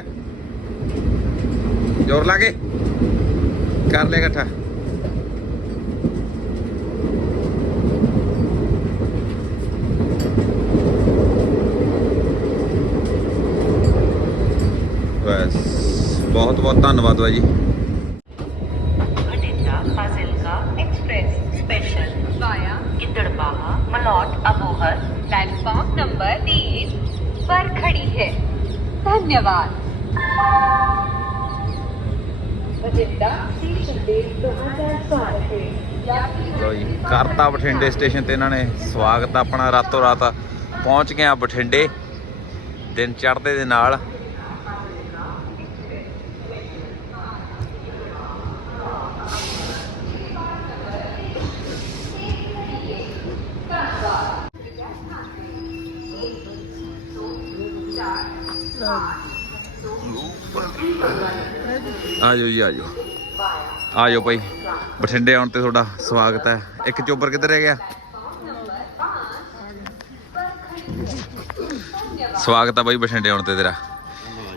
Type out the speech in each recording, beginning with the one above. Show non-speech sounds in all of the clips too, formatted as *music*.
लेगा ज़ोर लागे। कर ले इकट्ठा बस, बहुत बहुत धन्यवाद भाजी मलौट, अबोहर प्लेटफॉर्म नंबर तीन पर खड़ी है। धन्यवाद। ਲੋ ਜੀ, ਕਰਤਾ ਬਠਿੰਡੇ ਸਟੇਸ਼ਨ ਤੇ ਇਹਨਾਂ ਨੇ ਸਵਾਗਤ ਆਪਣਾ, ਰਾਤੋ ਰਾਤ ਪਹੁੰਚ ਗਏ ਆ ਬਠਿੰਡੇ ਦਿਨ ਚੜ੍ਹਦੇ ਦੇ ਨਾਲ Oh. ਆ ਜਾਓ ਜੀ ਆ ਜਾਓ ਆ ਜਾਓ ਭਾਈ। ਬਠਿੰਡੇ ਆਉਣ ਤੇ ਤੁਹਾਡਾ ਸਵਾਗਤ ਹੈ। ਇੱਕ ਚੋਬਰ ਕਿੱਧਰ ਰਹਿ ਗਿਆ ਸਵਾਗਤ ਆ ਬਾਈ ਬਠਿੰਡੇ ਆਉਣ ਤੇ ਤੇਰਾ।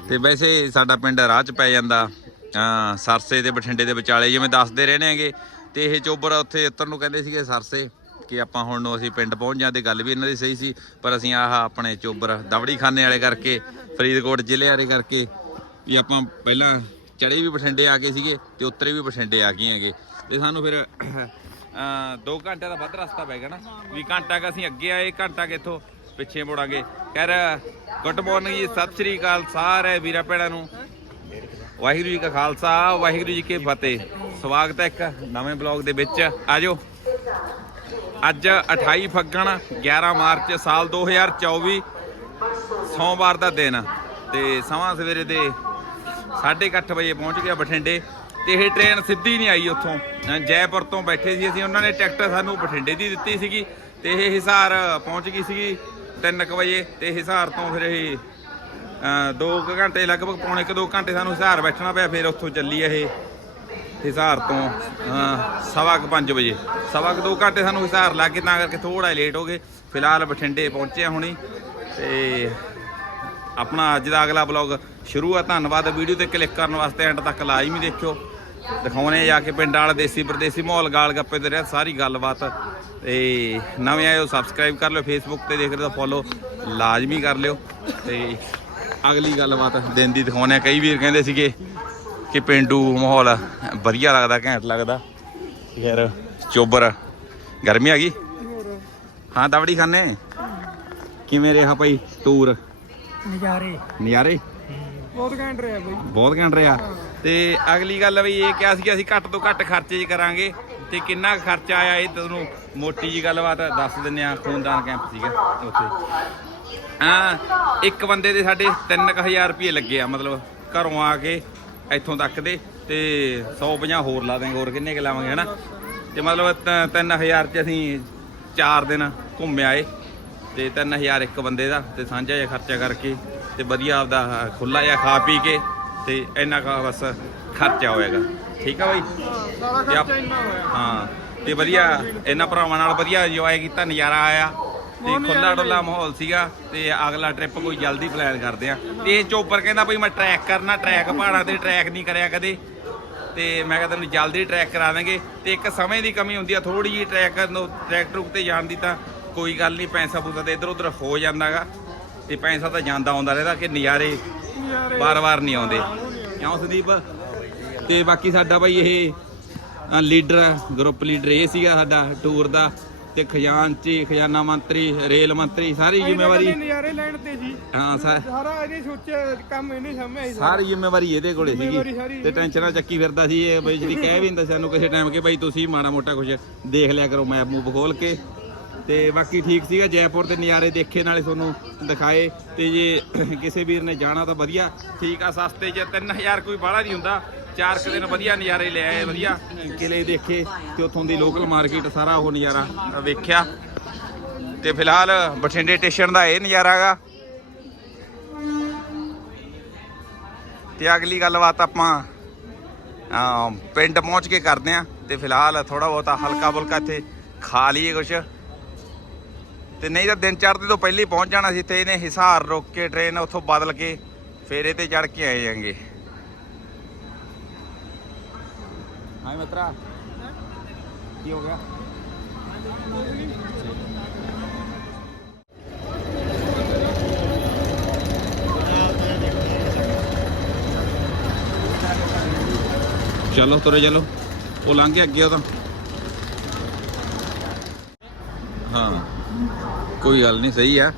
ਤੇ ਵੈਸੇ ਸਾਡਾ ਪਿੰਡ ਰਾਹ ਚ ਪੈ ਜਾਂਦਾ। ਅਹ ਸਰਸੇ ਤੇ ਬਠਿੰਡੇ ਦੇ ਵਿਚਾਲੇ ਜਿਵੇਂ ਦੱਸਦੇ ਰਹੇ ਹੈਗੇ। ਤੇ ਇਹ ਚੋਬਰ ਉੱਥੇ ਉੱਤਰ ਨੂੰ ਕਹਿੰਦੇ ਸੀਗੇ ਸਰਸੇ। ਕਿ ਆਪਾਂ ਹੁਣ ਨੂੰ ਅਸੀਂ ਪਿੰਡ ਪਹੁੰਚ ਜਾਂ ਜਾਂਦੇ, ਗੱਲ ਵੀ ਇਹਨਾਂ ਦੀ ਸਹੀ ਸੀ, ਪਰ ਅਸੀਂ ਆਹ ਆਪਣੇ ਚੋਬਰ ਦਵੜੀ ਖਾਨੇ ਵਾਲੇ ਕਰਕੇ, ਫਰੀਦਕੋਟ ਜ਼ਿਲ੍ਹੇ ਵਾਲੇ ਕਰਕੇ ਵੀ ਆਪਾਂ ਪਹਿਲਾਂ ਚੜੇ ਵੀ ਬਠਿੰਡੇ ਆ ਗਏ ਸੀਗੇ ਤੇ ਉਤਰੇ ਵੀ ਬਠਿੰਡੇ ਆ ਗਏ ਹੈਗੇ। ਤੇ ਸਾਨੂੰ ਫਿਰ ਅ 2 ਘੰਟੇ ਦਾ ਵੱਧ ਰਸਤਾ ਪੈ ਗਿਆ ਨਾ, ਵੀ ਘੰਟਾ ਕ ਅਸੀਂ ਅੱਗੇ ਆਏ, ਘੰਟਾ ਕਿ ਇੱਥੋਂ ਪਿੱਛੇ ਮੁੜਾਂਗੇ ਖੈਰ, ਗੁੱਡ ਮਾਰਨਿੰਗ ਜੀ, ਸਤਿ ਸ੍ਰੀ ਅਕਾਲ ਸਾਰੇ ਵੀਰਾ ਭੈਣਾਂ ਨੂੰ। ਵਾਹਿਗੁਰੂ ਜੀ ਕਾ ਖਾਲਸਾ, ਵਾਹਿਗੁਰੂ ਜੀ ਕੀ ਫਤਿਹ। ਸਵਾਗਤ ਹੈ ਇੱਕ ਨਵੇਂ ਬਲੌਗ ਦੇ ਵਿੱਚ। ਆਜੋ। ਅੱਜ 28 ਫੱਗਣ 11 ਮਾਰਚ, ਸਾਲ 2024 ਸੋਮਵਾਰ ਦਾ ਦਿਨ। ਤੇ ਸਮਾਂ ਸਵੇਰੇ ਦੇ 8:30 ਵਜੇ ਪਹੁੰਚ ਗਿਆ ਬਠਿੰਡੇ। ਤੇ ਇਹ ਟ੍ਰੇਨ ਸਿੱਧੀ ਨਹੀਂ ਆਈ ਉੱਥੋਂ। ਜੈਪੁਰ ਤੋਂ ਬੈਠੇ ਸੀ ਅਸੀਂ। ਉਹਨਾਂ ਨੇ ਟਿਕਟ ਸਾਨੂੰ ਬਠਿੰਡੇ ਦੀ ਦਿੱਤੀ ਸੀਗੀ। ਤੇ ਇਹ ਹਿਸਾਰ ਪਹੁੰਚ ਗਈ ਸੀਗੀ 3:00 ਵਜੇ। ਤੇ ਹਿਸਾਰ ਤੋਂ ਫਿਰ ਇਹ 2 ਘੰਟੇ, ਲਗਭਗ ਪੌਣੇ 1-2 ਘੰਟੇ ਸਾਨੂੰ ਹਿਸਾਰ ਬੈਠਣਾ ਪਿਆ। ਫਿਰ ਉੱਥੋਂ ਚੱਲੀ ਇਹ। ਹਿਸਾਰ ਤੋਂ ਸਵਾ ਕੁ 5 ਵਜੇ। ਸਵਾ ਕੁ 2 ਘੰਟੇ ਸਾਨੂੰ ਹਿਸਾਰ ਲੱਗ ਗਏ, ਤਾਂ ਕਰਕੇ ਥੋੜਾ ਲੇਟ ਹੋ ਗਏ। ਫਿਲਹਾਲ ਬਠਿੰਡੇ ਪਹੁੰਚੇ ਹਾਂ ਹੁਣੀ। ਤੇ ਆਪਣਾ ਅੱਜ ਦਾ ਅਗਲਾ ਬਲੌਗ ਸ਼ੁਰੂ ਆ। ਧੰਨਵਾਦ ਵੀਡੀਓ ਤੇ ਕਲਿੱਕ ਕਰਨ ਵਾਸਤੇ ਐਂਡ ਤੱਕ ਲਾਜ਼ਮੀ ਦੇਖਿਓ। ਦਿਖਾਉਣੇ ਜਾ ਕੇ ਪਿੰਡ ਵਾਲਾ, ਦੇਸੀ ਪਰਦੇਸੀ ਮਾਹੌਲ, ਗਾਲ ਗੱਪੇ ਤੇ ਰਹਿ, ਸਾਰੀ ਗੱਲਬਾਤ। ਤੇ ਨਵੇਂ ਆਇਓ ਸਬਸਕ੍ਰਾਈਬ ਕਰ ਲਿਓ ਫੇਸਬੁੱਕ ਤੇ ਦੇਖ ਰਹੇ ਤਾਂ ਫੋਲੋ ਲਾਜ਼ਮੀ ਕਰ ਲਿਓ। ਤੇ ਅਗਲੀ ਗੱਲਬਾਤ ਦਿਨ ਦੀ ਦਿਖਾਉਣੇ ਆ। ਕਈ ਵੀਰ ਕਹਿੰਦੇ ਸੀਗੇ ਕਿ ਪਿੰਡੂ ਮਾਹੌਲ ਵਧੀਆ ਲੱਗਦਾ ਘੈਂਟ ਲੱਗਦਾ। ਯਾਰ ਚੋਬਰ ਗਰਮੀ ਆ ਗਈ? ਹਾਂ ਦਵੜੀ ਖਾਨੇ ਕਿਵੇਂ ਰਿਹਾ ਭਾਈ ਟੂਰ? ਨਜ਼ਾਰੇ। ਨਜ਼ਾਰੇ? ਬਹੁਤ ਘੈਂਟ ਰਿਹਾ ਬਈ। ਬਹੁਤ ਘੈਂਟ ਰਿਹਾ। ਤੇ ਅਗਲੀ ਗੱਲ ਵੀ ਇਹ ਕਿਹਾ ਸੀ ਕਿ ਅਸੀਂ ਘੱਟ ਤੋਂ ਘੱਟ ਖਰਚੇ 'ਚ ਕਰਾਂਗੇ। ਤੇ ਕਿੰਨਾ ਖਰਚਾ ਆਇਆ ਇਹ ਤੁਹਾਨੂੰ ਮੋਟੀ ਜੀ ਗੱਲਬਾਤ ਦੱਸ ਦਿੰਨੇ ਆ ਖੂਨਦਾਨ ਕੈਂਪ ਸੀਗਾ ਉੱਥੇ। ਹਾਂ ਇੱਕ ਬੰਦੇ ਦੇ ਸਾਡੇ 3000 ਰੁਪਏ ਲੱਗੇ ਆ ਮਤਲਬ ਘਰੋਂ ਆ ਕੇ ਇੱਥੋਂ ਤੱਕ ਦੇ ਤੇ 150 ਹੋਰ ਲਾ ਦਾਂਗੇ ਹੋਰ ਕਿੰਨੇ ਕੁ ਲਾਵਾਂਗੇ ਹਨਾ? ਤੇ ਮਤਲਬ 3000 ਚ ਅਸੀਂ 4 ਦਿਨ ਘੁੰਮ ਆਏ ਤੇ 3000 ਇੱਕ ਬੰਦੇ ਦਾ ਤੇ ਸਾਂਝਾ ਜਿਹਾ ਖਰਚਾ ਕਰਕੇ ਤੇ ਵਧੀਆ ਆਪਦਾ ਖੁੱਲਾ ਜਿਹਾ ਖਾ ਪੀ ਕੇ ਤੇ ਇੰਨਾ ਕਾ ਬਸ ਖਰਚਾ ਹੋਏਗਾ। ਠੀਕ ਆ ਬਾਈ? ਸਾਰਾ ਤੇ ਆਪ- ਖਰਚਾ ਇੰਨਾ ਹੋਇਆ। ਹਾਂ ਤੇ ਵਧੀਆ ਇਹਨਾਂ ਭਰਾਵਾਂ ਨਾਲ ਵਧੀਆ ਇੰਜੋਏ ਕੀਤਾ ਨਜ਼ਾਰਾ ਆਇਆ। ਤੇ ਖੁੱਲਾ ਡੁੱਲਾ ਮਾਹੌਲ ਸੀਗਾ ਤੇ ਅਗਲਾ ਟ੍ਰਿਪ ਕੋਈ ਜਲਦੀ ਪਲਾਨ ਕਰਦੇ ਆ। ਤੇ ਇਹ ਚੋਪਰ ਕਹਿੰਦਾ ਬਈ ਮੈਂ ਟਰੈਕ ਕਰਨਾ ਟਰੈਕ ਪਹਾੜਾਂ ਤੇ ਟਰੈਕ ਨਹੀਂ ਕਰਿਆ ਕਦੇ। ਤੇ ਮੈਂ ਕਹਿੰਦਾ ਤੈਨੂੰ ਜਲਦੀ ਟਰੈਕ ਕਰਾ ਦਾਂਗੇ। ਤੇ ਇੱਕ ਸਮੇਂ ਦੀ ਕਮੀ ਹੁੰਦੀ ਆ ਥੋੜੀ ਜਿਹੀ ਟਰੈਕ ਨੂੰ ਟਰੈਕ ਟਰੁਕ ਤੇ ਜਾਣ ਦੀ ਤਾਂ ਕੋਈ ਗੱਲ ਨਹੀਂ ਪੈਸਾ ਪੂਸਾ ਤੇ ਇੱਧਰ ਉੱਧਰ ਹੋ ਜਾਂਦਾਗਾ। ਤੇ ਪੈਸਾ ਤਾਂ ਜਾਂਦਾ ਆਉਂਦਾ ਰਹਿੰਦਾ ਕਿ ਨਜ਼ਾਰੇ ਵਾਰ-ਵਾਰ ਨਹੀਂ ਆਉਂਦੇ। ਕਿਉਂ ਸੰਦੀਪ? ਤੇ ਬਾਕੀ ਸਾਡਾ ਭਾਈ ਇਹ ਲੀਡਰ ਗਰੁੱਪ ਲੀਡਰ ਇਹ ਸੀਗਾ ਸਾਡਾ ਟੂਰ ਦਾ। ਤੇ ਖਜ਼ਾਨਚੀ ਖਜ਼ਾਨਾ ਮੰਤਰੀ ਰੇਲ ਮੰਤਰੀ ਸਾਰੀ ਜ਼ਿੰਮੇਵਾਰੀ ਇਹਨੇ ਨਜ਼ਾਰੇ ਲੈਣ ਤੇ ਸੀ। ਹਾਂ ਸਾ- ਸਾਰਾ ਇਹਨੇ ਸੋਚਿਆ ਕੰਮ ਇਹਨੇ ਸਾਹਮਣੇ ਸੀ ਸਾਰੀ ਜ਼ਿੰਮੇਵਾਰੀ ਇਹਦੇ ਕੋਲੇ ਜ਼ਿੰਮੇਵਾਰੀ ਸੀਗੀ ਸਾਰੀ ਤੇ ਟੈਨਸ਼ਨਾਂ ਚੱਕੀ ਫਿਰਦਾ ਸੀ ਇਹ ਬਈ ਜਿਹੜੀ ਕਹਿ ਵੀ ਹੁੰਦਾ ਸਾਨੂੰ ਕਿਸੇ ਟਾਈਮ ਕਿ ਬਈ ਤੁਸੀਂ ਮਾੜਾ ਮੋਟਾ ਕੁਝ ਦੇਖ ਲਿਆ ਕਰੋ ਮੈਪ ਮੂਪ ਖੋਲ ਕੇ। ਤੇ ਬਾਕੀ ਠੀਕ ਸੀਗਾ ਜੈਪੁਰ ਦੇ ਨਜ਼ਾਰੇ ਦੇਖੇ ਨਾਲੇ ਤੁਹਾਨੂੰ ਦਿਖਾਏ। ਤੇ ਜੇ ਕਿਸੇ ਵੀਰ ਨੇ ਜਾਣਾ ਤਾਂ ਵਧੀਆ। ਠੀਕ ਆ ਸਸਤੇ ਚ 3000 ਕੋਈ ਬਾਹਲਾ ਨਹੀਂ ਹੁੰਦਾ। ਚਾਰ ਕੁ ਦਿਨ ਵਧੀਆ ਨਜ਼ਾਰੇ ਲੈ ਆਏ, ਵਧੀਆ। ਕਿਲੇ ਦੇਖੇ ਤੇ ਉੱਥੋਂ ਦੀ ਲੋਕਲ ਮਾਰਕੀਟ ਸਾਰਾ ਉਹ ਨਜ਼ਾਰਾ ਵੇਖਿਆ। ਤੇ ਫਿਲਹਾਲ ਬਠਿੰਡੇ ਸਟੇਸ਼ਨ ਦਾ ਇਹ ਨਜ਼ਾਰਾ ਹੈਗਾ। ਤੇ ਅਗਲੀ ਗੱਲਬਾਤ ਆਪਾਂ ਪਿੰਡ ਪਹੁੰਚ ਕੇ ਕਰਦੇ ਆਂ ਤੇ ਫਿਲਹਾਲ ਥੋੜਾ ਬਹੁਤਾ ਹਲਕਾ ਬੁਲਕਾ ਇੱਥੇ ਖਾ ਲਈਏ ਕੁਛ। ਤੇ ਨਹੀਂ ਤਾਂ ਦਿਨ ਚੜ੍ਹਦੇ ਤੋਂ ਪਹਿਲਾਂ ਹੀ ਪਹੁੰਚ ਜਾਣਾ ਸੀ, ਤੇ ਇਹਨੇ ਹਿਸਾਰ ਰੋਕ ਕੇ ਟ੍ਰੇਨ ਉੱਥੋਂ ਬਦਲ ਕੇ ਫੇਰੇ ਤੇ ਚੜ ਕੇ ਆਏ ਜਾਂਗੇ ਹਾਂ ਮਿੱਤਰਾ ਕੀ ਹੋ ਗਿਆ ਚਲੋ ਤੁਰੇ ਚਲੋ ਉਹ ਲੰਘ ਗਿਆ ਅੱਗੇ ਉਹ ਤਾਂ ਹਾਂ ਕੋਈ ਗੱਲ ਨਹੀਂ ਸਹੀ ਆ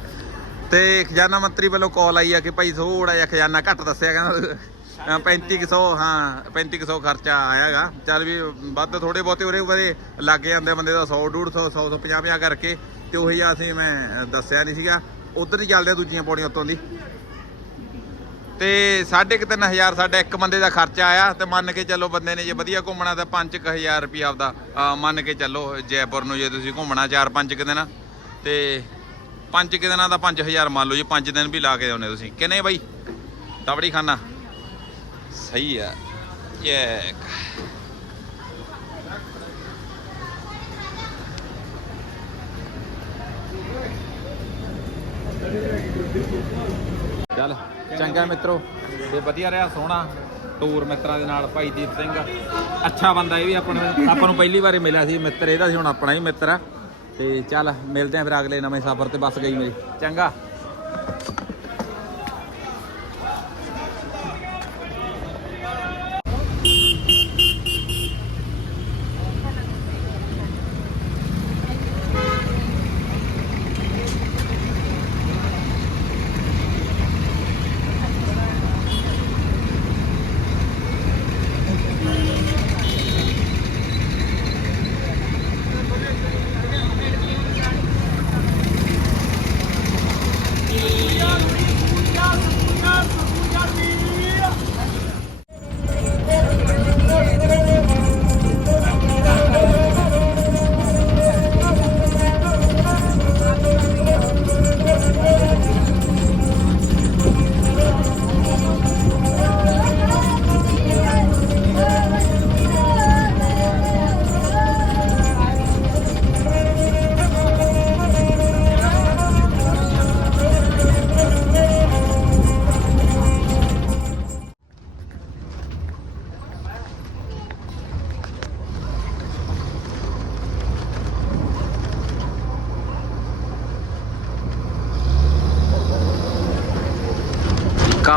ਤੇ ਖਜ਼ਾਨਾ ਮੰਤਰੀ ਵੱਲੋਂ ਕਾਲ ਆਈ ਆ ਕਿ ਭਾਈ ਥੋੜਾ ਜਿਹਾ ਖਜ਼ਾਨਾ ਘੱਟ ਦੱਸਿਆ ਕਹਿੰਦਾ ਅਹ 3500 ਹਾਂ 3500 ਖਰਚਾ ਆਇਆਗਾ। ਚੱਲ ਵੀ ਵੱਧ ਥੋੜੇ ਬਹੁਤੇ ਉਰੇ ਉਰੇ ਲੱਗ ਜਾਂਦੇ ਬੰਦੇ ਦਾ 100 150 100 150 50 ਕਰਕੇ। ਤੇ ਉਹੀ ਆ ਅਸੀਂ ਮੈਂ ਦੱਸਿਆ ਨਹੀਂ ਸੀਗਾ। ਉਧਰ ਹੀ ਚੱਲਦੇ ਆ ਦੂਜੀਆਂ ਪੌੜੀਆਂ ਉੱਤੋਂ ਦੀ। ਤੇ 3500 ਸਾਡਾ ਇੱਕ ਬੰਦੇ ਦਾ ਖਰਚਾ ਆਇਆ ਤੇ ਮੰਨ ਕੇ ਚੱਲੋ ਬੰਦੇ ਨੇ ਜੇ ਵਧੀਆ ਘੁੰਮਣਾ ਤਾਂ 5000 ਰੁਪਿਆ ਆਪਦਾ ਅਹ ਮੰਨ ਕੇ ਚੱਲੋ ਜੈਪੁਰ ਨੂੰ ਜੇ ਤੁਸੀਂ ਘੁੰਮਣਾ 4-5 ਕੁ ਦਿਨ। ਤੇ 5 ਕੁ ਦਿਨਾਂ ਦਾ 5000 ਮੰਨ ਲਓ ਜੇ 5 ਦਿਨ ਵੀ ਲਾ ਕੇ ਆਉਨੇ ਤੁਸੀਂ। ਕਿੰਨੇ ਬਾਈ? ਤਬੜੀ ਖਾਨਾ ਸਹੀ ਆ। ਯੈਕ ਚੱਲ, ਚੰਗਾ ਮਿੱਤਰੋ। ਤੇ ਵਧੀਆ ਰਿਹਾ ਸੋਹਣਾ ਟੂਰ ਮਿੱਤਰਾਂ ਦੇ ਨਾਲ ਭਾਈ ਦੀਪ ਸਿੰਘ। ਅੱਛਾ ਬੰਦਾ ਇਹ ਵੀ ਆਪਾਂ ਨੂੰ ਆਪਾਂ ਨੂੰ ਪਹਿਲੀ ਵਾਰੀ ਮਿਲਿਆ ਸੀ। ਮਿੱਤਰ ਇਹਦਾ ਸੀ ਹੁਣ ਆਪਣਾ ਹੀ ਮਿੱਤਰ ਆ। ਤੇ ਚੱਲ, ਮਿਲਦੇ ਆਂ ਫਿਰ ਅਗਲੇ ਨਵੇਂ ਸਫ਼ਰ ਤੇ। ਬੱਸ ਗਈ ਮੇਰੀ। ਚੰਗਾ।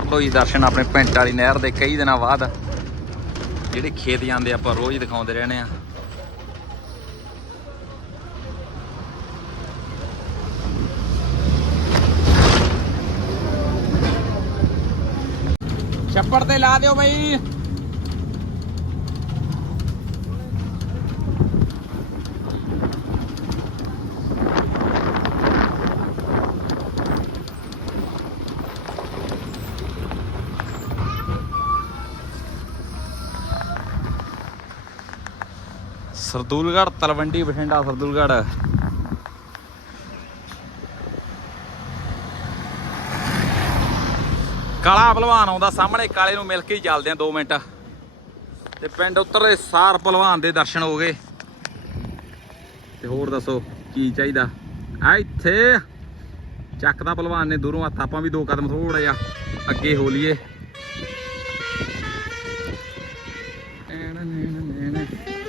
ਕਰ ਲੋ ਜੀ ਦਰਸ਼ਨ ਆਪਣੇ ਪਿੰਡ ਵਾਲੀ ਨਹਿਰ ਦੇ ਕਈ ਦਿਨਾਂ ਬਾਅਦ। ਜਿਹੜੇ ਖੇਤ ਜਾਂਦੇ ਆਪਾਂ ਰੋਜ਼ ਦਿਖਾਉਂਦੇ ਰਹਿੰਦੇ ਆ। ਛੱਪੜ ਤੇ ਲਾ ਦਿਓ ਬਈ। ਸਰਦੂਲਗੜ੍ਹ, ਤਲਵੰਡੀ ਬਠਿੰਡਾ, ਸਰਦੂਲਗੜ੍ਹ। ਕਾਲਾ ਭਲਵਾਨ ਆਉਂਦਾ ਸਾਹਮਣੇ, ਕਾਲੇ ਨੂੰ ਮਿਲ ਕੇ ਚੱਲਦੇ ਆ 2 ਮਿੰਟ। ਤੇ ਪਿੰਡ ਉੱਤਰਦੇ ਸਾਰ ਭਲਵਾਨ ਦੇ ਦਰਸ਼ਨ ਹੋ ਗਏ। ਤੇ ਹੋਰ ਦੱਸੋ, ਕੀ ਚਾਹੀਦਾ? ਆ ਇੱਥੇ ਚੱਕਦਾ ਭਲਵਾਨ ਨੇ, ਦੂਰੋਂ ਹੱਥ ਆਪਾਂ ਵੀ ਦੋ ਕਦਮ ਥੋੜਾ ਜਿਹਾ ਅੱਗੇ ਹੋ ਲਈਏ।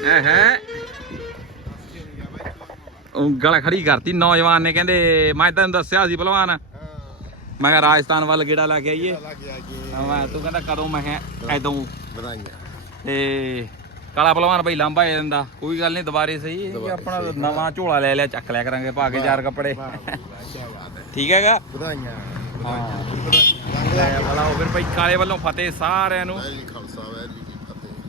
ਹੈ ਹੈ। ਉਂਗਲ ਖੜੀ ਕਰਤੀ ਨੌਜਵਾਨ ਨੇ ਕਹਿੰਦੇ ਮੈਂ ਤੈਨੂੰ ਦੱਸਿਆ ਸੀ ਭਲਵਾਨ ਮੈਂ ਕਿਹਾ ਰਾਜਸਥਾਨ ਵੱਲ ਗੇੜਾ ਲਾ ਕੇ ਆਈਏ। ਹਾਂ, ਮੈਂ ਤੂੰ ਕਹਿੰਦਾ ਕਦੋਂ? ਮੈਂ ਕਿਹਾ ਐਦੋਂ। ਵਧਾਈਆਂ। ਤੇ ਕਾਲਾ ਭਲਵਾਨ ਭਾਈ ਲਾਂਭਾ ਆ ਜਾਂਦਾ ਕੋਈ ਗੱਲ ਨਹੀਂ ਦੁਬਾਰੇ ਸਹੀ ਆਪਣਾ ਨਵਾਂ ਝੋਲਾ ਲੈ ਲਿਆ ਚੱਕ ਲਿਆ ਕਰਾਂਗੇ ਪਾ ਕੇ ਚਾਰ ਕੱਪੜੇ। ਹੈ। ਠੀਕ ਹੈਗਾ? ਵਧਾਈਆਂ ਹਾਂ। ਭਲਾ ਹੋ ਫਿਰ ਭਾਈ ਕਾਲੇ ਵੱਲੋਂ ਫਤਿਹ ਸਾਰਿਆਂ ਨੂੰ।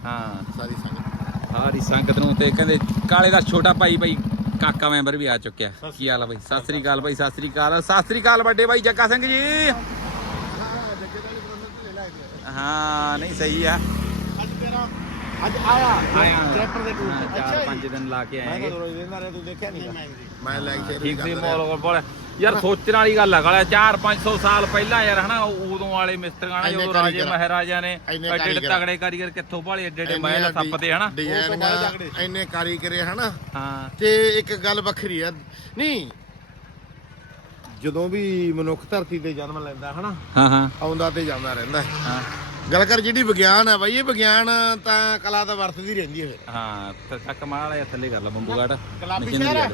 ਹਾਂ। ਸਾਰੀ ਸੰਗਤ ਸਾਰੀ ਸੰਗਤ ਨੂੰ ਤੇ ਕਹਿੰਦੇ ਕਾਲੇ ਦਾ ਛੋਟਾ ਭਾਈ ਭਾਈ ਕਾਕਾ ਮੈਂਬਰ ਵੀ ਆ ਚੁੱਕਿਆ। ਕੀ ਹਾਲ ਆ ਭਾਈ ਸਤਿ ਸ੍ਰੀ ਅਕਾਲ ਭਾਈ ਸਤਿ ਸ੍ਰੀ ਅਕਾਲ। ਸਤਿ ਸ੍ਰੀ ਅਕਾਲ ਵੱਡੇ ਭਾਈ ਜੱਗਾ ਸਿੰਘ ਜੀ। ਹਾਂ ਨਹੀਂ ਸਹੀ ਆ। ਅੱਜ ਆਇਆ। ਆਇਆ। ਟਰੈਕਟਰ ਦੇ ਟੂਰ ਚਾਰ ਪੰਜ ਦਿਨ ਲਾ ਕੇ ਮੈਂ ਆਏਗੇ ਤਾਂ ਰੋਜ਼ ਵੇਂਦਾ ਰਿਹਾ ਤੂੰ ਦੇਖਿਆ ਨਹੀਂ ਮੈਂ ਲੈ ਕੇ ਠੀਕ ਸੀ ਮੌਲ ਕੋਲ ਬੋਲ। ਯਾਰ ਸੋਚਣ ਵਾਲੀ ਗੱਲ ਆ ਗਾਲਾ 4-500 ਸਾਲ ਪਹਿਲਾਂ ਯਾਰ ਹਨਾ ਉਦੋਂ ਵਾਲੇ ਮਿਸਤਰੀਆਂ ਨੇ ਜਦੋਂ ਰਾਜੇ। ਮਹਾਰਾਜਾ ਨੇ ਐਡੇ। ਤਗੜੇ ਕਾਰੀਗਰ ਕਿੱਥੋਂ ਭਾਲੇ ਐਡੇ ਐਡੇ ਮਹਿਲ ਥੱਪਦੇ ਹਨਾ। ਇੰਨੇ ਕਾਰੀਗਰ ਹਨਾ। ਹਾਂ। ਤੇ ਇੱਕ ਗੱਲ ਵੱਖਰੀ ਆ। ਨਹੀਂ ਜਦੋਂ ਵੀ ਮਨੁੱਖ ਧਰਤੀ ਤੇ ਜਨਮ ਲੈਂਦਾ ਹਨਾ ਹਾਂ ਹਾਂ। ਆਉਂਦਾ ਤੇ ਜਾਂਦਾ ਰਹਿੰਦਾ। ਹੈ। ਗੱਲ ਕਰ ਜਿਹੜੀ ਵਿਗਿਆਨ ਹੈ ਬਾਈ ਇਹ ਵਿਗਿਆਨ ਤਾਂ ਕਲਾ ਤਾਂ ਵਰਤਦੀ ਰਹਿੰਦੀ ਹੈ ਫਿਰ। ਹਾਂ ਤੇ ਚੱਕ ਮਾਰ ਵਾਲਾ ਥੱਲੇ ਕਰ ਲਾ ਬੰਬੂਗਾਟ ਗੁਲਾਬੀ ਸ਼ਹਿਰ ਹੈ।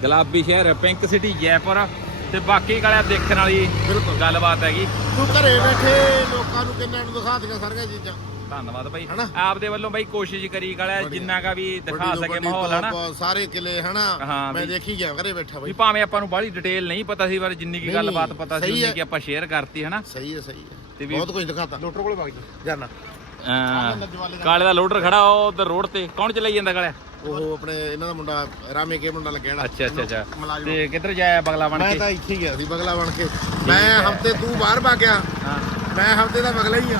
ਗੁਲਾਬੀ ਸ਼ਹਿਰ ਪਿੰਕ ਸਿਟੀ ਜੈਪੁਰ। ਤੇ ਬਾਕੀ ਕਾਲਿਆ ਦੇਖਣ ਵਾਲੀ ਬਿਲਕੁਲ। ਗੱਲਬਾਤ ਹੈਗੀ। ਤੂੰ ਘਰੇ ਬੈਠੇ ਲੋਕਾਂ ਨੂੰ ਕਿੰਨਾਂ ਨੂੰ ਦਿਖਾ ਦਿੱਤੀਆਂ ਸਾਰੀਆਂ ਚੀਜ਼ਾਂ? ਧੰਨਵਾਦ ਬਾਈ। ਹਨਾ? ਆਪਦੇ ਵੱਲੋਂ ਬਾਈ ਕੋਸ਼ਿਸ਼ ਕਰੀ ਕਾਲਿਆ ਜਿੰਨਾ ਕਾ ਵੀ ਦਿਖਾ ਵੱਡੀ ਤੋਂ ਸਕੇ ਵੱਡੀ ਮਾਹੌਲ ਹਨਾ? ਸਾਰੇ ਕਿਲੇ ਹਨਾ? ਹਾਂ ਮੈਂ ਬਈ। ਦੇਖੀ ਗਿਆ ਘਰੇ ਬੈਠਾ ਵੀ ਬਾਈ ਭਾਵੇਂ ਆਪਾਂ ਨੂੰ ਬਾਹਲੀ ਡਿਟੇਲ ਨਹੀਂ ਪਤਾ ਸੀ ਪਰ ਜਿੰਨੀ ਕੀ ਨਹੀਂ, ਗੱਲਬਾਤ ਪਤਾ ਸੀ ਸਹੀ ਉਨੀ ਹੈ। ਕੀ ਆਪਾਂ ਸ਼ੇਅਰ ਕਰਤੀ ਹਨਾ? ਸਹੀ ਹੈ ਸਹੀ ਹੈ। ਤੇ ਵੀ- ਬਹੁਤ ਕੁਝ ਦਿਖਾਤਾ। ਡਾਕਟਰ ਕੋਲੇ ਵਗ ਜਾ ਜਾਨਾ। ਅਹ ਕਾਲੇ ਦਾ ਲੋਡਰ ਖੜਾ ਉਹ ਉਧਰ ਰੋਡ ਤੇ। ਕੌਣ ਚਲਾਈ ਜਾਂਦਾ ਕਾਲਿਆ ਉਹ ਆਪਣੇ ਇਹਨਾਂ ਦਾ ਮੁੰਡਾ ਰਾਮੇ ਕੇ ਮੁੰਡਾ ਲੱਗਿਆ ਜਿਹੜਾ। ਅੱਛਾ ਅੱਛਾ ਅੱਛਾ। ਮੁਲਾਜ਼ਮ। ਤੇ ਕਿੱਧਰ ਜਾਇਆ ਬਗਲਾ ਬਣ ਮੈਂ ਕੇ? ਤਾਂ ਇੱਥੇ ਹੀ ਗਿਆ ਸੀ ਬਗਲਾ ਬਣ ਕੇ। ਮੈਂ ਹਫ਼ਤੇ ਤੂੰ ਬਾਹਰ ਭਾ ਗਿਆ। ਹਾਂ। ਮੈਂ ਹਫ਼ਤੇ ਦਾ ਬਗਲਾ ਹੀ ਆ।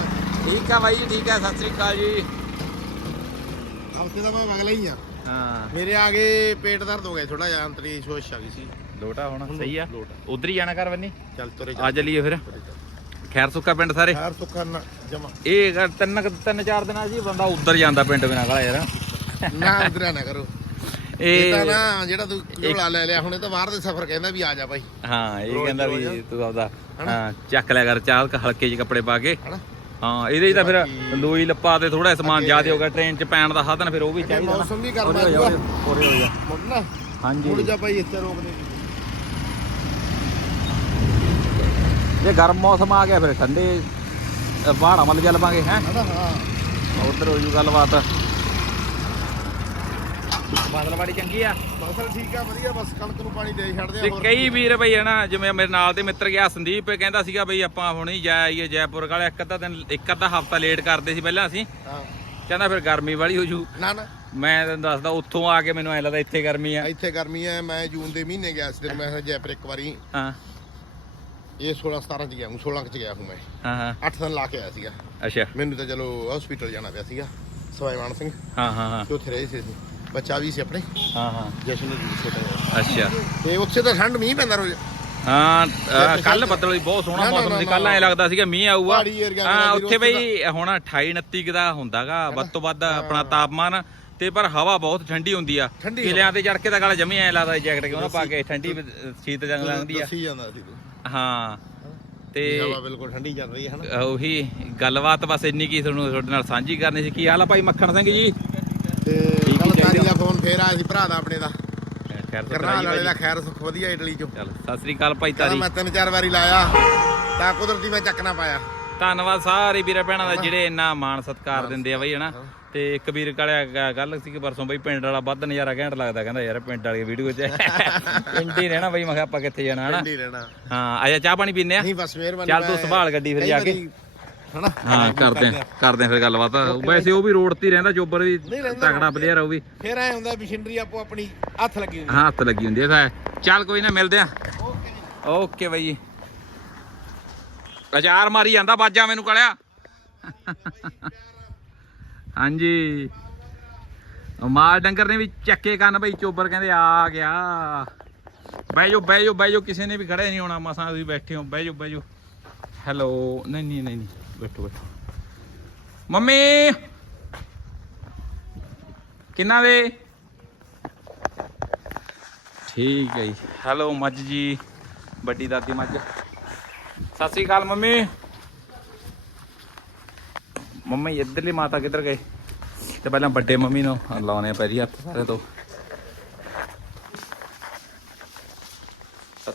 ਠੀਕ ਆ ਬਾਈ ਠੀਕ ਆ ਸਤਿ ਸ੍ਰੀ ਅਕਾਲ ਜੀ। ਹਫ਼ਤੇ ਦਾ ਮੈਂ ਬਗਲਾ ਹੀ ਆ। ਹਾਂ। ਮੇਰੇ ਆਗੇ ਪੇਟ ਦਰਦ ਹੋ ਗਿਆ ਥੋੜਾ ਜਿਹਾ ਅੰਤਰੀ ਸੋਚ ਆ ਗਈ ਸੀ। ਲੋਟਾ ਹੋਣਾ ਸਹੀ ਆ। ਉਧਰ ਹੀ ਜਾਣਾ ਕਰ ਬੰਨੀ? ਚੱਲ ਤੁਰੇ ਆ ਚੱਲੀਏ। ਫਿਰ। ਖੈਰ ਸੁੱਕਾ ਪਿੰਡ ਸਾਰੇ? ਯਾਰ ਸੁੱਕਾ ਨਾ ਜਮਾ। ਇਹ ਤਿੰਨ ਕੁ- ਤਿੰਨ ਚਾਰ ਦਿਨਾਂ ਜੀ ਬੰਦਾ ਉਧਰ ਜਾਂਦਾ ਪਿੰਡ ਬਿਨਾ ਕਾਲਾ ਯਾਰ। ਨਾ ਉਧਰਿਆ ਨਾ ਕਰੋ। *laughs* ਇਹ ਤਾਂ ਨਾ ਜਿਹੜਾ ਤੂੰ ਝੋਲਾ ਲੈ ਲਿਆ ਹੁਣ ਇਹ ਤਾਂ ਬਾਹਰ ਦੇ ਸਫ਼ਰ ਕਹਿੰਦਾ ਵੀ ਆ ਜਾ ਭਾਈ ਹਾਂ ਇਹ ਕਹਿੰਦਾ ਵੀ। ਤੂੰ ਆਪਦਾ? ਹਾਂ ਚੱਕ ਲਿਆ ਕਰ ਚਾਹ ਹਲਕੇ ਜਿਹੇ ਕੱਪੜੇ ਪਾ ਕੇ। ਹਾਂ ਇਹਦੇ ਹੀ ਤਾਂ ਫਿਰ ਲੋਈ ਲੱਪਾ ਤੇ ਥੋੜਾ ਸਮਾਨ ਜ਼ਿਆਦਾ ਹੋ ਗਿਆ ਟ੍ਰੇਨ 'ਚ ਪੈਣ ਦਾ ਸਾਧਨ ਫਿਰ ਉਹ ਵੀ ਚਾਹੀਦਾ ਨਾ। ਮੌਸਮ ਵੀ ਗਰਮ ਉਰੇ ਹੋ ਜਾ, ਹੋ ਹਾਂਜੀ। ਮੁੜ ਜਾ ਭਾਈ ਇੱਥੇ ਰੋਕ ਦੇ ਜੇ ਗਰਮ ਮੌਸਮ ਆ ਗਿਆ ਫਿਰ ਠੰਡੇ ਪਹਾੜਾਂ ਵੱਲ ਚੱਲ ਪਾਂਗੇ ਹੈ? ਹਾਂ। ਉਧਰ ਹੋ ਜੂ ਗੱਲਬਾਤ। ਬਾਦਲਵਾੜੀ ਚੰਗੀ ਆ। ਫਸਲ ਠੀਕ ਆ ਵਧੀਆ ਬਸ ਕਣਕ ਨੂੰ ਪਾਣੀ ਦੇ ਛੱਡਦੇ ਆ ਤੇ ਕਈ ਵੀਰ ਬਈ ਹਨਾ ਜਿਵੇਂ ਮੇਰੇ ਨਾਲ ਦੇ ਮਿੱਤਰ ਗਿਆ ਸੰਦੀਪ ਇਹ ਕਹਿੰਦਾ ਸੀਗਾ ਬਈ ਆਪਾਂ ਹੁਣੇ ਹੀ ਜਾ ਆਈਏ ਜੈਪੁਰ ਕਾਲੇ ਇੱਕ ਅੱਧਾ ਦਿਨ ਇੱਕ ਅੱਧਾ ਹਫਤਾ ਲੇਟ ਕਰਦੇ ਸੀ ਪਹਿਲਾਂ ਅਸੀਂ। ਹਾਂ। ਕਹਿੰਦਾ ਫਿਰ ਗਰਮੀ ਵਾਲੀ ਹੋ ਜੂ। ਨਾ ਨਾ। ਮੈਂ ਤੈਨੂੰ ਦੱਸਦਾ ਉੱਥੋਂ ਆ ਕੇ ਮੈਨੂੰ ਐ ਲੱਗਦਾ ਇੱਥੇ ਗਰਮੀ ਆ। ਇੱਥੇ ਗਰਮੀ ਹੈ ਮੈਂ ਜੂਨ ਦੇ ਮਹੀਨੇ ਗਿਆ ਸੀ ਤੇ ਮੈਂ ਕਿਹਾ ਜੈਪੁਰ ਇੱਕ ਵਾਰੀ। ਹਾਂ। ਇਹ 16 17 ਚ ਗਿਆ ਹੂੰ 16 ਚ ਗਿਆ ਹੂੰ ਮੈਂ। ਹਾਂ ਹਾਂ। 8 ਦਿਨ ਲਾ ਕੇ ਆਇਆ ਸੀਗਾ। ਅੱਛਾ। ਮੈਨੂੰ ਤਾਂ ਚਲੋ ਹਸਪੀਟਲ ਜਾਣਾ ਪਿਆ ਸੀਗਾ ਸਵਾਈ ਮਾਨ ਸਿੰਘ। ਹਾਂ ਹਾਂ ਹਾਂ। ਤੇ ਉੱਥੇ ਰਹੇ ਸੀ ਅਸੀਂ। ਬੱਚਾ ਵੀ ਸੀ ਆਪਣੇ। ਹਾਂ ਹਾਂ। ਜਸ਼ਨ ਨੂੰ ਛੋਟਾ ਜਿਹਾ। ਅੱਛਾ। ਤੇ ਉੱਥੇ ਤਾਂ ਠੰਡ ਮੀਂਹ ਪੈਂਦਾ ਰੋਜ਼। ਹਾਂ ਕੱਲ ਬੱਦਲ ਵੀ ਬਹੁਤ ਸੋਹਣਾ ਨਾ, ਨਾ, ਮੌਸਮ ਸੀ। ਨਾ, ਕੱਲ ਐ ਲੱਗਦਾ ਸੀਗਾ ਮੀਂਹ ਆਊਗਾ। ਪਹਾੜੀ ਏਰੀਆ ਮੇਰਾ ਹਾਂ ਉੱਥੇ ਬਈ ਹੁਣ 28 29 ਕੁ ਦਾ ਹੁੰਦਾਗਾ। ਵੱਧ ਤੋਂ ਵੱਧ ਆਪਣਾ ਤਾਪਮਾਨ। ਤੇ ਪਰ ਹਵਾ ਬਹੁਤ ਠੰਡੀ ਹੁੰਦੀ ਆ। ਠੰਡੀ ਕਿਲਿਆਂ ਤੇ ਚੜ ਕੇ ਤਾਂ ਗਾਲਾ ਜਮੀ ਐ ਲੱਗਦਾ ਜੈਕਟ ਕਿਉਂ ਨਾ ਪਾ ਕੇ। ਠੰਡੀ ਸ਼ੀਤ ਜੰਗ ਲੱਗਦੀ ਆ। ਦੱਸੀ ਜਾਂਦਾ ਸੀ ਤੂੰ ਹਾਂ। ਤੇ ਹਵਾ ਬਿਲਕੁਲ ਠੰਡੀ ਚੱਲ ਰਹੀ ਹੈ ਹਨਾ। ਉਹੀ ਗੱਲਬਾਤ ਬਸ ਇੰਨੀ ਕੀ ਤੁਹਾਨੂੰ ਤੁਹਾਡੇ ਨਾਲ ਸਾਂਝੀ ਕਰਨੀ ਸੀ। ਕੀ ਹਾਲ ਆ ਭਾਈ ਮੱਖਣ ਸਿੰਘ ਜੀ? ਤੇ ਠੀਕ ਹੀ ਚਾਹੀਦਾ। ਦਾ ਫੋਨ ਫੇਰ ਆਇਆ ਸੀ ਭਰਾ ਦਾ ਆਪਣੇ ਦਾ। ਖੈਰ ਕਰਨਾਲ ਵਾਲੇ ਦਾ ਖੈਰ ਸੁਖ ਵਧੀਆ ਇਟਲੀ ਚੋਂ। ਚੱਲ ਸਤਿ ਸ੍ਰੀ ਅਕਾਲ ਭਾਈ ਤਾਰੀ। ਮੈਂ ਤਿੰਨ ਚਾਰ ਵਾਰੀ ਲਾਇਆ ਤਾਂ ਕੁਦਰਤੀ ਮੈਂ ਚੱਕ ਨਾ ਪਾਇਆ। ਧੰਨਵਾਦ ਸਾਰੇ ਵੀਰਾਂ ਭੈਣਾਂ ਦਾ ਜਿਹੜੇ ਇੰਨਾ ਮਾਣ ਸਤਿਕਾਰ ਦਿੰਦੇ ਆ ਬਈ ਹਨਾ ਤੇ ਇੱਕ ਵੀਰ ਕਾਲਿਆ ਗੱਲ ਸੀ ਕਿ ਪਰਸੋਂ ਬਈ ਪਿੰਡ ਵਾਲਾ ਵੱਧ ਨਜ਼ਾਰਾ ਘੈਂਟ ਲੱਗਦਾ ਕਹਿੰਦਾ ਯਾਰ ਪਿੰਡ ਵਾਲੀ ਵੀਡੀਓ 'ਚ। ਪਿੰਡ ਹੀ ਰਹਿਣਾ ਬਈ ਮੈਂ ਕਿਹਾ ਆਪਾਂ ਕਿੱਥੇ ਜਾਣਾ ਹਨਾ ਠੰਡੀ ਰਹਿਣਾ। ਹਾਂ ਆਜਾ ਚਾਹ ਪਾਣੀ ਪੀਨੇ ਆ? ਨਹੀਂ ਬਸ ਮਿਹਰਬਾਨੀ ਚੱਲ ਤੂੰ ਸੰਭਾਲ ਗੱਡੀ ਫਿਰ ਜਾ ਕੇ। ਹਨਾ? ਹਾਂ ਕਰਦੇ ਆ ਕਰਦੇ ਆ। ਫਿਰ ਗੱਲਬਾਤ। ਵੈਸੇ ਉਹ ਵੀ ਰੋਡ ਤੇ ਹੀ ਰਹਿੰਦਾ ਜੋਬਰ ਵੀ ਨਹੀਂ ਰਹਿੰਦਾ। ਤਗੜਾ ਪਲੇਅਰ ਆ ਉਹ ਵੀ। ਫੇਰ ਐ ਹੁੰਦਾ ਮਸ਼ੀਨਰੀ ਆਪੋ ਆਪਣੀ ਹੱਥ ਲੱਗੀ ਹੁੰਦੀ ਹਾਂ ਹੱਥ ਲੱਗੀ ਹੁੰਦੀ ਤਾਂ ਚੱਲ ਕੋਈ ਨਾ ਮਿਲਦੇ ਆ। ਓਕੇ ਬਾਈ ਜੀ। ਅਚਾਰ ਮਾਰੀ ਜਾਂਦਾ ਬਾਜਾ ਮੈਨੂੰ ਕਲਿਆ। ਹਾਂਜੀ। ਮਾਲ ਡੰਗਰ ਨੇ ਵੀ ਚੱਕੇ ਕੰਨ ਬਈ ਚੋਬਰ ਕਹਿੰਦੇ ਆ ਗਿਆ। ਬਹਿ ਜਾਓ ਬਹਿ ਜਾਓ ਬਹਿ ਜਾਓ ਕਿਸੇ ਨੇ ਵੀ ਖੜੇ ਨਹੀਂ ਹੋਣਾ ਮਸਾਂ ਤੁਸੀਂ ਬੈਠੇ ਹੋ ਬਹਿ ਜਾਓ ਬਹਿ ਜਾਓ। ਹੈਲੋ ਨਹੀਂ ਨਹੀਂ ਨਹੀਂ। ਬੈਠੋ ਬੈਠੋ। ਮੰਮੀ! ਕਿੰਨਾ ਦੇ? ਠੀਕ ਹੈ ਜੀ। ਹੈਲੋ ਮੱਝ ਜੀ। ਵੱਡੀ ਦਾਦੀ ਮੱਝ। ਸਤਿ ਸ੍ਰੀ ਅਕਾਲ ਮੰਮੀ। ਮੰਮੀ ਇੱਧਰਲੀ ਮਾਤਾ ਕਿੱਧਰ ਗਏ? ਤੇ ਪਹਿਲਾਂ ਵੱਡੇ ਮੰਮੀ ਨੂੰ ਲਾਉਣੇ ਪੈਰੀ ਹੱਥ ਸਾਰੇ ਤੋਂ।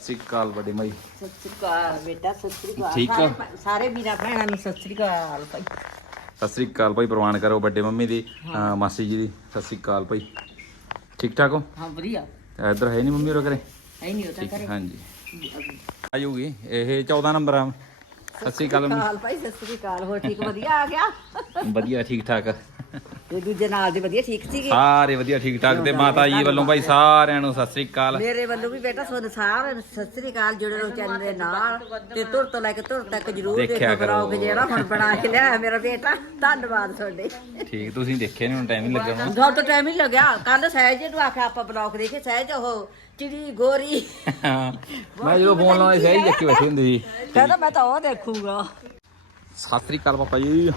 ਸ੍ਰੀ ਅਕਾਲ ਵੱਡੀ ਮਾਈ। ਸਤਿ ਸ੍ਰੀ ਅਕਾਲ ਬੇਟਾ ਸਤਿ ਸ੍ਰੀ ਅਕਾਲ ਠੀਕ ਆ? ਸਾਰੇ ਵੀਰਾਂ ਭੈਣਾਂ ਨੂੰ ਸਤਿ ਸ੍ਰੀ ਅਕਾਲ ਭਾਈ। ਸਤਿ ਸ੍ਰੀ ਅਕਾਲ ਭਾਈ ਪ੍ਰਵਾਨ ਕਰੋ ਵੱਡੇ ਮੰਮੀ ਦੀ ਅਹ ਮਾਸੀ ਜੀ ਦੀ। ਸਤਿ ਸ੍ਰੀ ਅਕਾਲ ਭਾਈ। ਠੀਕ ਠਾਕ ਹੋ? ਹਾਂ ਵਧੀਆ। ਇੱਧਰ ਹੈ ਨਹੀਂ ਮੰਮੀ ਹੋਰ ਕਰੇ ਹੈ ਨਹੀਂ ਉਹ ਤਾਂ ਠੀਕ ਕਰੇ ਹਾਂਜੀ। ਆਜੂਗੀ ਇਹ 14 ਨੰਬਰ ਆ। ਸਤਿ ਸ੍ਰੀ ਅਕਾਲ ਮੰਮੀ ਭਾਈ ਸਤਿ ਸ੍ਰੀ ਅਕਾਲ ਹੋ ਠੀਕ ਵਧੀਆ ਆ ਗਿਆ? ਵਧੀਆ ਠੀਕ ਠਾਕ। ਤੇ ਦੂਜੇ ਨਾਲ ਦੇ ਵਧੀਆ ਠੀਕ ਸੀਗੇ। ਸਾਰੇ ਵਧੀਆ ਠੀਕ ਠਾਕ ਤੇ ਮਾਤਾ ਜੀ ਵੱਲੋਂ ਭਾਈ ਸਾਰਿਆਂ ਨੂੰ ਸਤਿ ਸ੍ਰੀ ਅਕਾਲ। ਮੇਰੇ ਵੱਲੋਂ ਵੀ ਬੇਟਾ ਤੁਹਾਨੂੰ ਸਾਰਿਆਂ ਨੂੰ ਸਤਿ ਸ੍ਰੀ ਅਕਾਲ ਜੁੜੇ ਰਹੋ ਚੈਨਲ ਦੇ ਨਾਲ ਤੇ ਤੁਰ ਤੋਂ ਲੈ ਕੇ ਤੁਰ ਤੱਕ ਜਰੂਰ ਦੇਖਿਆ ਦੇਖੋ ਕਰੋ। ਬਲੌਗ ਜਿਹੜਾ ਹੁਣ ਬਣਾ ਕੇ ਲਿਆਇਆ ਮੇਰਾ ਬੇਟਾ। ਧੰਨਵਾਦ ਤੁਹਾਡੇ। ਠੀਕ ਤੁਸੀਂ ਦੇਖਿਆ ਨਹੀਂ ਹੁਣ ਟਾਈਮ ਹੀ ਲੱਗਿਆ ਹੁਣ ਬਹੁਤ ਟਾਈਮ ਹੀ ਲੱਗਿਆ। ਕੱਲ ਸਹਿਜ ਨੂੰ ਆਖਿਆ ਆਪਾਂ ਬਲੌਗ ਦੇਖੇ ਸਹਿਜ ਉਹ ਚਿੜੀ ਗੋਰੀ। ਮੈਂ ਜਦੋਂ ਫੋਨ ਲਾਉਂਦਾ ਸਹੀ ਚੱਕੀ ਬੈਠੀ ਹੁੰਦੀ ਸੀ। ਕਹਿੰਦਾ ਮੈਂ ਤਾਂ ਉਹ ਦੇਖੂਗਾ। ਸਤਿ ਸ੍ਰੀ ਅਕਾਲ ਪਾਪਾ ਜੀ।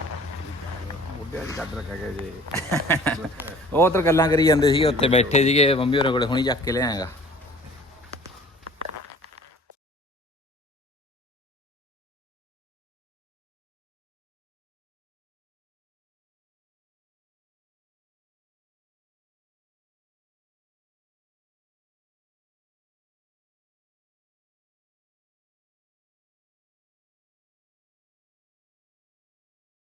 ਮੁੰਡਿਆਂ ਦੀ ਕੱਢ ਰੱਖਿਆ ਗਿਆ ਜੀ। *laughs* ਉਹ ਉਧਰ ਗੱਲਾਂ ਕਰੀ ਜਾਂਦੇ ਸੀਗੇ, ਉੱਥੇ ਬੈਠੇ ਸੀਗੇ, ਮੰਮੀ ਹੋਰਾਂ ਕੋਲੇ, ਹੁਣੀ ਚੱਕ ਕੇ ਲਿਆਏਗਾ।